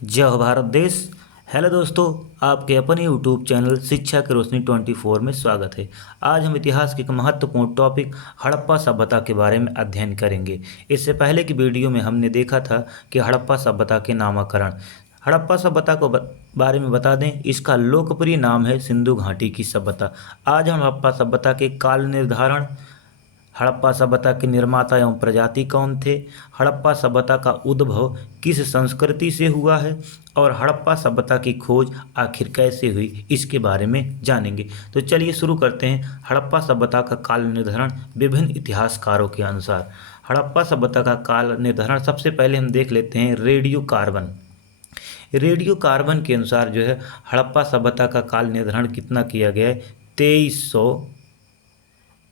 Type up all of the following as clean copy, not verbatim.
जय हो भारत देश। हेलो दोस्तों, आपके अपने यूट्यूब चैनल शिक्षा की रोशनी 24 में स्वागत है। आज हम इतिहास के एक महत्वपूर्ण टॉपिक हड़प्पा सभ्यता के बारे में अध्ययन करेंगे। इससे पहले की वीडियो में हमने देखा था कि हड़प्पा सभ्यता के नामकरण। हड़प्पा सभ्यता को बारे में बता दें, इसका लोकप्रिय नाम है सिंधु घाटी की सभ्यता। आज हम हड़प्पा सभ्यता के काल निर्धारण, हड़प्पा सभ्यता के निर्माता एवं प्रजाति कौन थे, हड़प्पा सभ्यता का उद्भव किस संस्कृति से हुआ है और हड़प्पा सभ्यता की खोज आखिर कैसे हुई, इसके बारे में जानेंगे। तो चलिए शुरू करते हैं। हड़प्पा सभ्यता का काल निर्धारण विभिन्न इतिहासकारों के अनुसार। हड़प्पा सभ्यता का काल निर्धारण सबसे पहले हम देख लेते हैं रेडियो कार्बन। रेडियो कार्बन के अनुसार जो है हड़प्पा सभ्यता का काल निर्धारण कितना किया गया है,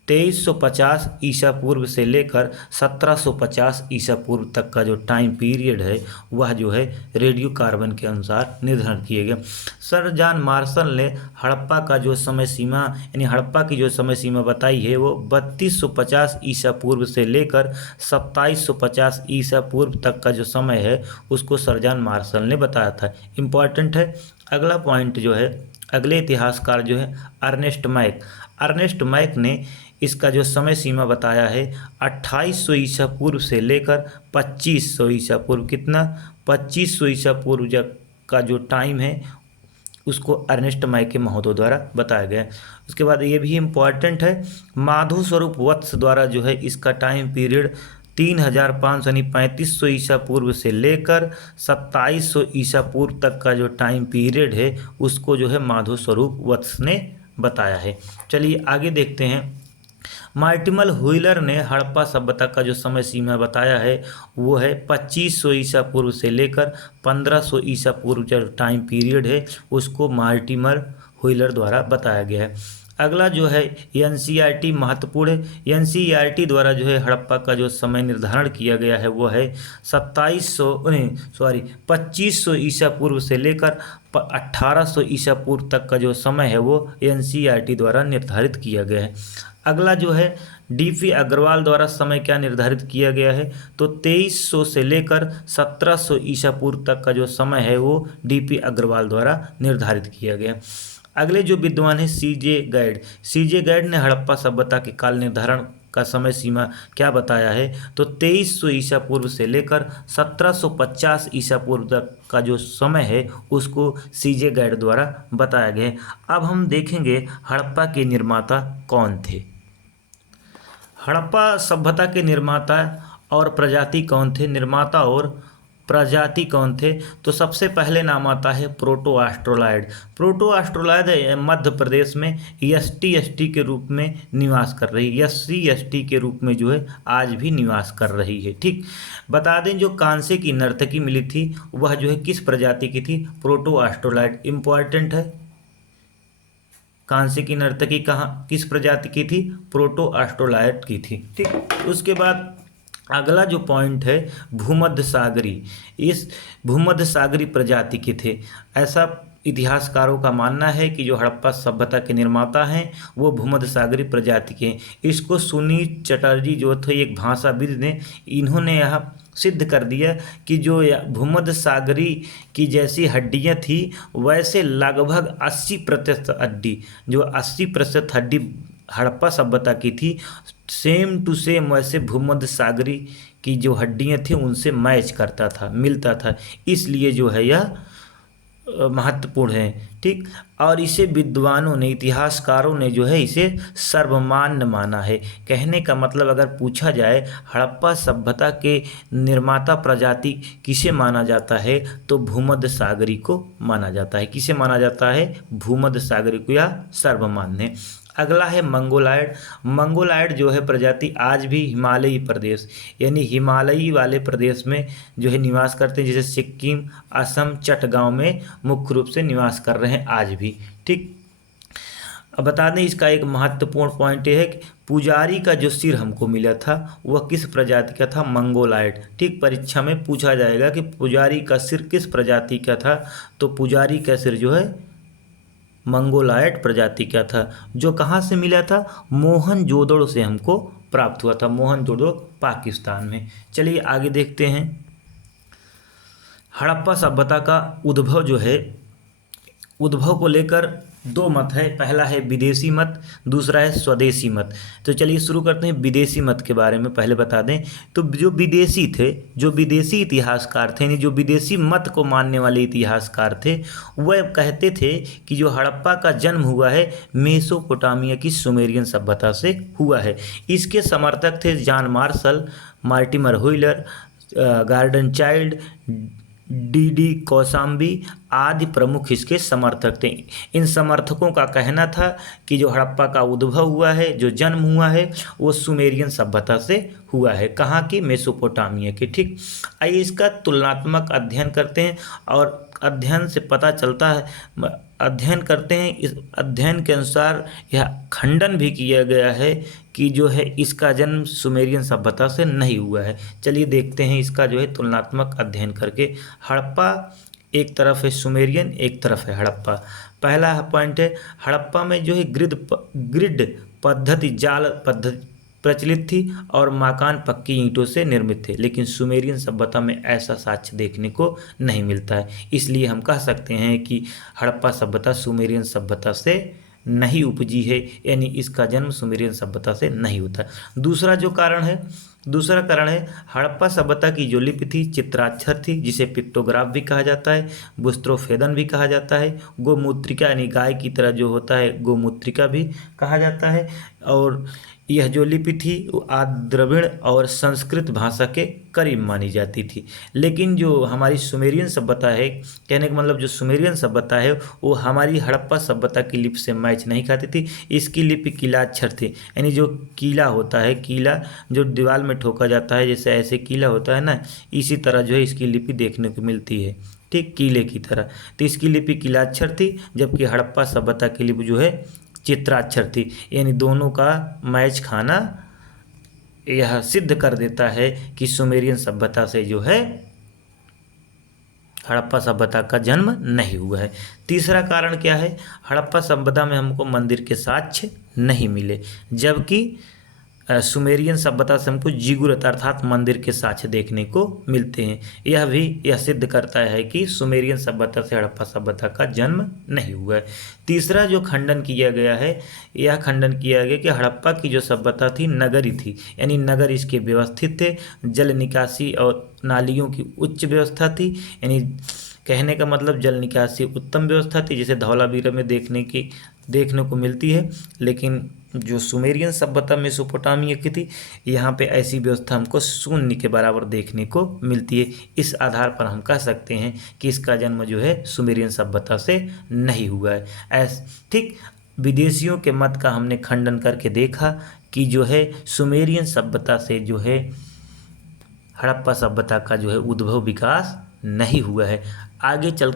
2350 ईसा पूर्व से लेकर 1750 ईसा पूर्व तक का जो टाइम पीरियड है वह जो है रेडियो कार्बन के अनुसार निर्धारण किए गए। सर जॉन मार्शल ने हड़प्पा का जो समय सीमा यानी हड़प्पा की जो समय सीमा बताई है वो 3250 ईसा पूर्व से लेकर 2750 ईसा पूर्व तक का जो समय है उसको सर जॉन मार्शल ने बताया था। इम्पॉर्टेंट है। अगला पॉइंट जो है, अगले इतिहासकार जो है अर्नेस्ट मैक ने इसका जो समय सीमा बताया है 2800 ईसा पूर्व से लेकर 2500 ईसा पूर्व। कितना? 2500 ईसा पूर्व का जो टाइम है उसको अर्नेस्ट मैक के महोदय द्वारा बताया गया है। उसके बाद ये भी इम्पॉर्टेंट है, माधो स्वरूप वत्स द्वारा जो है इसका टाइम पीरियड 3500 यानी 3500 ईसा पूर्व से लेकर 2700 ईसा पूर्व तक का जो टाइम पीरियड है उसको जो है माधो स्वरूप वत्स ने बताया है। चलिए आगे देखते हैं। मार्टिमल हुइलर ने हड़प्पा सभ्यता का जो समय सीमा बताया है वो है 2500 ईसा पूर्व से लेकर 1500 ईसा पूर्व जो टाइम पीरियड है उसको मार्टिमल हुइलर द्वारा बताया गया है। अगला जो है एनसीईआरटी महत्वपूर्ण है। एनसीईआरटी द्वारा जो है हड़प्पा का जो समय निर्धारण किया गया है वो है 2500 ईसा पूर्व से लेकर 1800 ईसा पूर्व तक का जो समय है वो एनसीईआरटी द्वारा निर्धारित किया गया है। अगला जो है डीपी अग्रवाल द्वारा समय क्या निर्धारित किया गया है, तो 2300 से लेकर 1700 ईसा पूर्व तक का जो समय है वो डीपी अग्रवाल द्वारा निर्धारित किया गया। अगले जो विद्वान है सीजे गाइड ने हड़प्पा सभ्यता के काल निर्धारण का समय सीमा क्या बताया है, तो 2300 ईसा पूर्व से लेकर 1750 ईसा पूर्व तक का जो समय है उसको सीजे गाइड द्वारा बताया गया है। अब हम देखेंगे हड़प्पा के निर्माता कौन थे। हड़प्पा सभ्यता के निर्माता और प्रजाति कौन थे, निर्माता और प्रजाति कौन थे, तो सबसे पहले नाम आता है प्रोटो ऑस्ट्रोलॉयड मध्य प्रदेश में एसटी के रूप में निवास कर रही है, एसटी के रूप में जो है आज भी निवास कर रही है। ठीक, बता दें जो कांसे की नर्तकी मिली थी वह जो है किस प्रजाति की थी, प्रोटो ऑस्ट्रोलॉयड। इंपॉर्टेंट है, कांसे की नर्तकी कहाँ किस प्रजाति की थी, प्रोटो ऑस्ट्रोलॉयड की थी। ठीक, उसके बाद अगला जो पॉइंट है भूमध्य सागरी, इस भूमध्य सागरी प्रजाति के थे। ऐसा इतिहासकारों का मानना है कि जो हड़प्पा सभ्यता के निर्माता हैं वो भूमध्य सागरी प्रजाति के हैं। इसको सुनील चटर्जी जो थे एक भाषाविद ने, इन्होंने यह सिद्ध कर दिया कि जो भूमध्य सागरी की जैसी हड्डियां थी वैसे लगभग 80% हड्डी, जो 80% हड्डी हड़प्पा सभ्यता की थी, सेम टू सेम वैसे भूमध्य सागरी की जो हड्डियां थी उनसे मैच करता था, मिलता था। इसलिए जो है यह महत्वपूर्ण है। ठीक, और इसे विद्वानों ने, इतिहासकारों ने जो है इसे सर्वमान्य माना है। कहने का मतलब अगर पूछा जाए हड़प्पा सभ्यता के निर्माता प्रजाति किसे माना जाता है तो भूमध्य सागरी को माना जाता है। किसे माना जाता है, भूमध्य सागरी को, या सर्वमान्य। अगला है मंगोलायड जो है प्रजाति आज भी हिमालयी प्रदेश यानी हिमालयी वाले प्रदेश में जो है निवास करते हैं, जैसे सिक्किम, असम, चटगांव में मुख्य रूप से निवास कर रहे हैं आज भी। ठीक, अब बता दें इसका एक महत्वपूर्ण पॉइंट ये है कि पुजारी का जो सिर हमको मिला था वह किस प्रजाति का था, मंगोलायड। ठीक, परीक्षा में पूछा जाएगा कि पुजारी का सिर किस प्रजाति का था, तो पुजारी का सिर जो है मंगोलायड प्रजाति का था, जो कहाँ से मिला था, मोहनजोदड़ो से हमको प्राप्त हुआ था, मोहनजोदड़ो पाकिस्तान में। चलिए आगे देखते हैं। हड़प्पा सभ्यता का उद्भव जो है, उद्भव को लेकर दो मत है। पहला है विदेशी मत, दूसरा है स्वदेशी मत। तो चलिए शुरू करते हैं विदेशी मत के बारे में। पहले बता दें तो जो विदेशी थे, जो विदेशी इतिहासकार थे, यानी जो विदेशी मत को मानने वाले इतिहासकार थे, वह कहते थे कि जो हड़प्पा का जन्म हुआ है मेसोपोटामिया की सुमेरियन सभ्यता से हुआ है। इसके समर्थक थे John Marshall, Mortimer Wheeler, Gordon Childe, D Kosambi आदि प्रमुख इसके समर्थक थे। इन समर्थकों का कहना था कि जो हड़प्पा का उद्भव हुआ है, जो जन्म हुआ है, वो सुमेरियन सभ्यता से हुआ है। कहाँ की? मेसोपोटामिया की। ठीक, आइए इसका तुलनात्मक अध्ययन करते हैं और अध्ययन से पता चलता है, अध्ययन करते हैं। इस अध्ययन के अनुसार यह खंडन भी किया गया है कि जो है इसका जन्म सुमेरियन सभ्यता से नहीं हुआ है। चलिए देखते हैं इसका जो है तुलनात्मक अध्ययन करके। हड़प्पा एक तरफ है सुमेरियन, एक तरफ है हड़प्पा। पहला पॉइंट है, हड़प्पा में जो है ग्रिड पद्धति, जाल पद्धति प्रचलित थी और मकान पक्की ईंटों से निर्मित थे, लेकिन सुमेरियन सभ्यता में ऐसा साक्ष्य देखने को नहीं मिलता है। इसलिए हम कह सकते हैं कि हड़प्पा सभ्यता सुमेरियन सभ्यता से नहीं उपजी है, यानी इसका जन्म सुमेरियन सभ्यता से नहीं होता। दूसरा कारण है हड़प्पा सभ्यता की जो लिपि थी चित्राक्षर थी, जिसे पिक्टोग्राफ भी कहा जाता है, बुस्त्रोफेदन भी कहा जाता है, गोमूत्रिका यानी गाय की तरह जो होता है गोमूत्रिका भी कहा जाता है। और यह जो लिपि थी वो आदि द्रविड़ और संस्कृत भाषा के करीब मानी जाती थी। लेकिन जो हमारी सुमेरियन सभ्यता है, कहने का मतलब जो सुमेरियन सभ्यता है वो हमारी हड़प्पा सभ्यता की लिपि से मैच नहीं खाती थी। इसकी लिपि कीलाक्षर थी, यानी जो कीला होता है, कीला जो दीवार में ठोका जाता है, जैसे ऐसे कीला होता है ना, इसी तरह जो है इसकी लिपि देखने को मिलती है, ठीक, कीले की तरह। तो इसकी लिपि कीलाक्षर थी, जबकि हड़प्पा सभ्यता की लिपि जो है चित्राक्षर थी। यानी दोनों का मैच खाना यह सिद्ध कर देता है कि सुमेरियन सभ्यता से जो है हड़प्पा सभ्यता का जन्म नहीं हुआ है। तीसरा कारण क्या है? हड़प्पा सभ्यता में हमको मंदिर के साक्ष्य नहीं मिले, जबकि सुमेरियन सभ्यता से हमको जिगुरत अर्थात मंदिर के साक्ष्य देखने को मिलते हैं। यह सिद्ध करता है कि सुमेरियन सभ्यता से हड़प्पा सभ्यता का जन्म नहीं हुआ है। तीसरा जो खंडन किया गया है, यह खंडन किया गया कि हड़प्पा की जो सभ्यता थी नगरी थी, यानी नगर इसके व्यवस्थित थे, जल निकासी और नालियों की उच्च व्यवस्था थी, यानी कहने का मतलब जल निकासी उत्तम व्यवस्था थी, जिसे धौलावीरा में देखने को मिलती है। लेकिन जो सुमेरियन सभ्यता मेसोपोटामिया की थी, यहाँ पे ऐसी व्यवस्था हमको शून्य के बराबर देखने को मिलती है। इस आधार पर हम कह सकते हैं कि इसका जन्म जो है सुमेरियन सभ्यता से नहीं हुआ है। ठीक, विदेशियों के मत का हमने खंडन करके देखा कि जो है सुमेरियन सभ्यता से जो है हड़प्पा सभ्यता का जो है उद्भव विकास नहीं हुआ है। आगे चल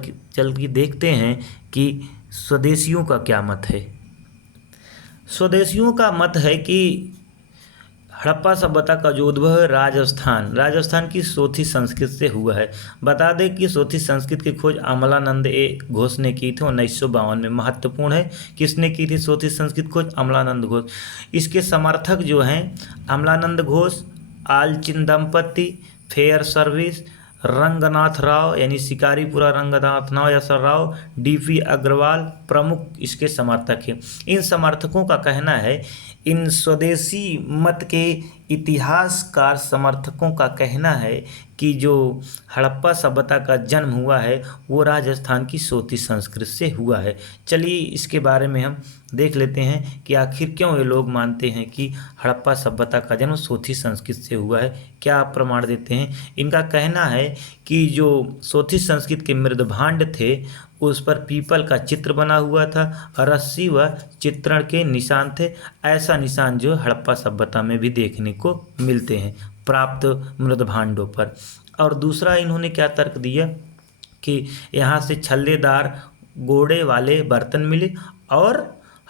के देखते हैं कि स्वदेशियों का क्या मत है। स्वदेशियों का मत है कि हड़प्पा सभ्यता का जो उद्भव है राजस्थान की सोथी संस्कृत से हुआ है। बता दें कि सोथी संस्कृत की खोज अमलानंद घोष ने की थी 1952 में। महत्वपूर्ण है, किसने की थी सोथी संस्कृत खोज? अमलानंद घोष। इसके समर्थक जो हैं अमलानंद घोष, आलचिन दंपति, फेयर सर्विस, रंगनाथ राव यानी शिकारीपुरा रंगनाथ राव, डीपी अग्रवाल प्रमुख इसके समर्थक हैं। इन समर्थकों का कहना है, इन स्वदेशी मत के इतिहासकार समर्थकों का कहना है कि जो हड़प्पा सभ्यता का जन्म हुआ है वो राजस्थान की सोथी संस्कृत से हुआ है। चलिए इसके बारे में हम देख लेते हैं कि आखिर क्यों ये लोग मानते हैं कि हड़प्पा सभ्यता का जन्म सोथी संस्कृत से हुआ है। क्या आप प्रमाण देते हैं? इनका कहना है कि जो सोथी संस्कृत के मृदभांड थे उस पर पीपल का चित्र बना हुआ था, रस्सी व चित्रण के निशान थे। ऐसा निशान जो हड़प्पा सभ्यता में भी देखने को मिलते हैं प्राप्त मृदभांडों पर। और दूसरा इन्होंने क्या तर्क दिया कि यहाँ से छल्लेदार गोड़े वाले बर्तन मिले और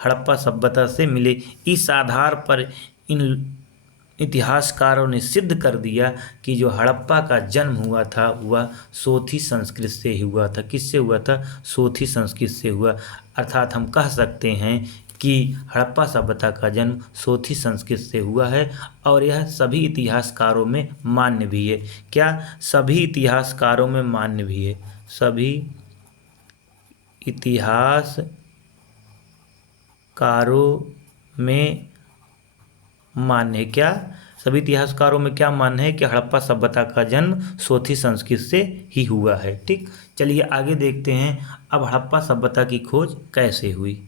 हड़प्पा सभ्यता से मिले। इस आधार पर इन इतिहासकारों ने सिद्ध कर दिया कि जो हड़प्पा का जन्म हुआ था वह सोथी संस्कृत से ही हुआ था। किससे हुआ था? सोथी संस्कृत से हुआ। अर्थात हम कह सकते हैं कि हड़प्पा सभ्यता का जन्म सोथी संस्कृति से हुआ है और यह सभी इतिहासकारों में मान्य भी है। क्या? सभी इतिहासकारों में मान्य भी है। सभी इतिहासकारों में मान्य है। क्या? सभी इतिहासकारों में क्या मान्य है कि हड़प्पा सभ्यता का जन्म सोथी संस्कृति से ही हुआ है। ठीक, चलिए आगे देखते हैं अब हड़प्पा सभ्यता की खोज कैसे हुई।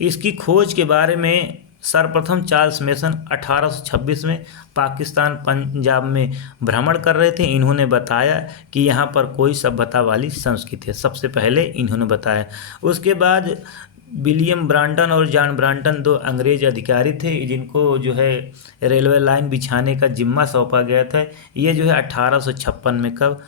इसकी खोज के बारे में सर्वप्रथम चार्ल्स मेसन 1826 में पाकिस्तान पंजाब में भ्रमण कर रहे थे। इन्होंने बताया कि यहाँ पर कोई सभ्यता वाली संस्कृति है, सबसे पहले इन्होंने बताया। उसके बाद विलियम ब्रांटन और जॉन ब्रांटन दो अंग्रेज अधिकारी थे जिनको जो है रेलवे लाइन बिछाने का जिम्मा सौंपा गया था। ये जो है 1856 में, कब?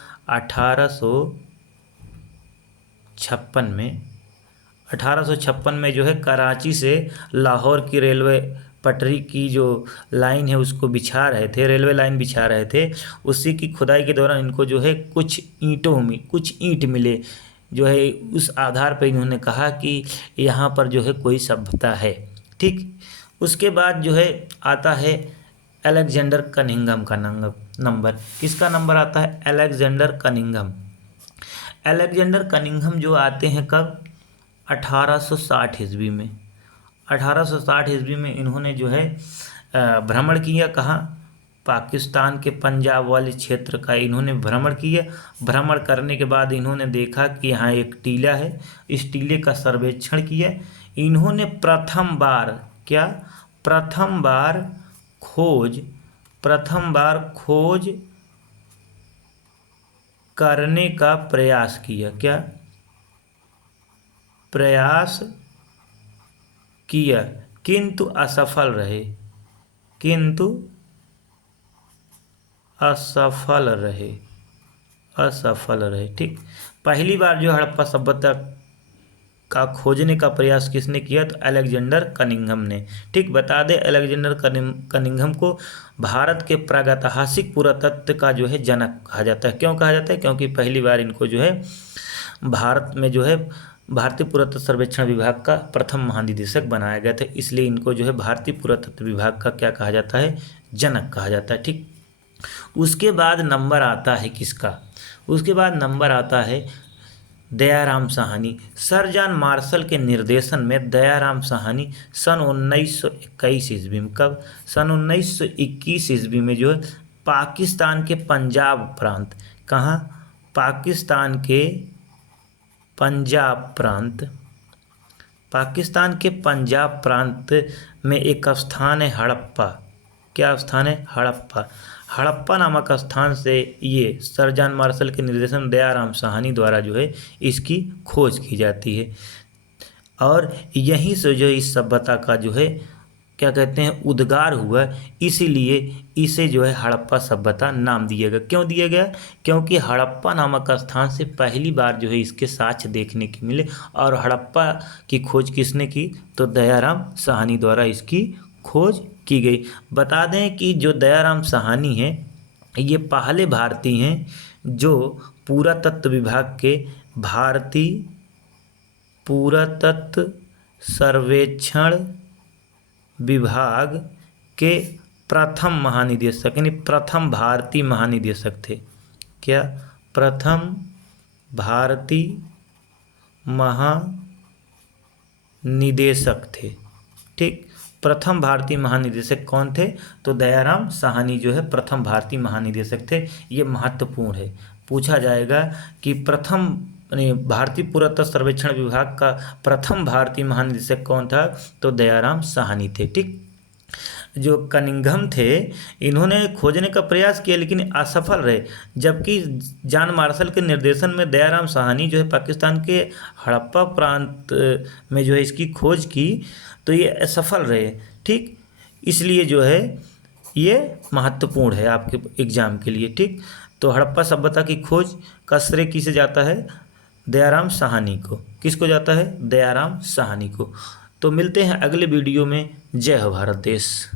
1856 में जो है कराची से लाहौर की रेलवे पटरी की जो लाइन है उसको बिछा रहे थे, रेलवे लाइन बिछा रहे थे। उसी की खुदाई के दौरान इनको जो है कुछ ईंट मिले, जो है उस आधार पर इन्होंने कहा कि यहाँ पर जो है कोई सभ्यता है। ठीक, उसके बाद जो है आता है अलेक्जेंडर कनिंघम का नंबर। किसका नंबर आता है? Alexander Cunningham. अलेक्जेंडर कनिंघम जो आते हैं कब? 1860 ईस्वी में। 1860 ईस्वी में इन्होंने जो है भ्रमण किया। कहाँ? पाकिस्तान के पंजाब वाले क्षेत्र का इन्होंने भ्रमण किया। भ्रमण करने के बाद इन्होंने देखा कि यहाँ एक टीला है, इस टीले का सर्वेक्षण किया। इन्होंने प्रथम बार खोज करने का प्रयास किया। क्या? प्रयास किया, किंतु असफल रहे। ठीक, पहली बार जो हड़प्पा सभ्यता का खोजने का प्रयास किसने किया? तो अलेक्जेंडर कनिंघम ने। ठीक, बता दें अलेक्जेंडर कनिंघम को भारत के प्रागैतिहासिक पुरातत्व का जो है जनक कहा जाता है। क्यों कहा जाता है? क्योंकि पहली बार इनको जो है भारत में जो है भारतीय पुरातत्व सर्वेक्षण विभाग का प्रथम महानिदेशक बनाया गया था, इसलिए इनको जो है भारतीय पुरातत्व विभाग का क्या कहा जाता है? जनक कहा जाता है। ठीक, उसके बाद नंबर आता है किसका? उसके बाद नंबर आता है Dayaram Sahni. Sir John Marshall के निर्देशन में दयाराम साहनी सन 1921 ईस्वी में, कब? सन 1921 ईस्वी में जो है पाकिस्तान के पंजाब प्रांत, कहाँ? पाकिस्तान के पंजाब प्रांत में एक स्थान है हड़प्पा। क्या स्थान है? हड़प्पा नामक स्थान से ये सर जॉन मार्शल के निर्देशन दयाराम साहनी द्वारा जो है इसकी खोज की जाती है और यहीं से जो इस सभ्यता का जो है क्या कहते हैं उद्गार हुआ, इसीलिए इसे जो है हड़प्पा सभ्यता नाम दिया गया। क्यों दिया गया? क्योंकि हड़प्पा नामक स्थान से पहली बार जो है इसके साक्ष्य देखने के मिले और हड़प्पा की खोज किसने की? तो दयाराम साहनी द्वारा इसकी खोज की गई। बता दें कि जो दयाराम साहनी हैं ये पहले भारतीय हैं जो पुरातत्व विभाग के भारतीय पुरातत्व सर्वेक्षण विभाग के प्रथम महानिदेशक यानी प्रथम भारतीय महानिदेशक थे। क्या? प्रथम भारतीय महानिदेशक थे। ठीक, प्रथम भारतीय महानिदेशक कौन थे? तो दयाराम साहनी जो है प्रथम भारतीय महानिदेशक थे। ये महत्वपूर्ण है, पूछा जाएगा कि प्रथम भारतीय पुरातत्व सर्वेक्षण विभाग का प्रथम भारतीय महानिदेशक कौन था? तो दयाराम साहनी थे। ठीक, जो कनिंघम थे इन्होंने खोजने का प्रयास किया लेकिन असफल रहे, जबकि जॉन मार्शल के निर्देशन में दयाराम साहनी जो है पाकिस्तान के हड़प्पा प्रांत में जो है इसकी खोज की तो ये असफल रहे। ठीक, इसलिए जो है ये महत्वपूर्ण है आपके एग्जाम के लिए। ठीक, तो हड़प्पा सभ्यता की खोज का श्रेय किसे जाता है? दयाराम साहनी को। किसको जाता है? दयाराम साहनी को। तो मिलते हैं अगले वीडियो में। जय हो भारत देश।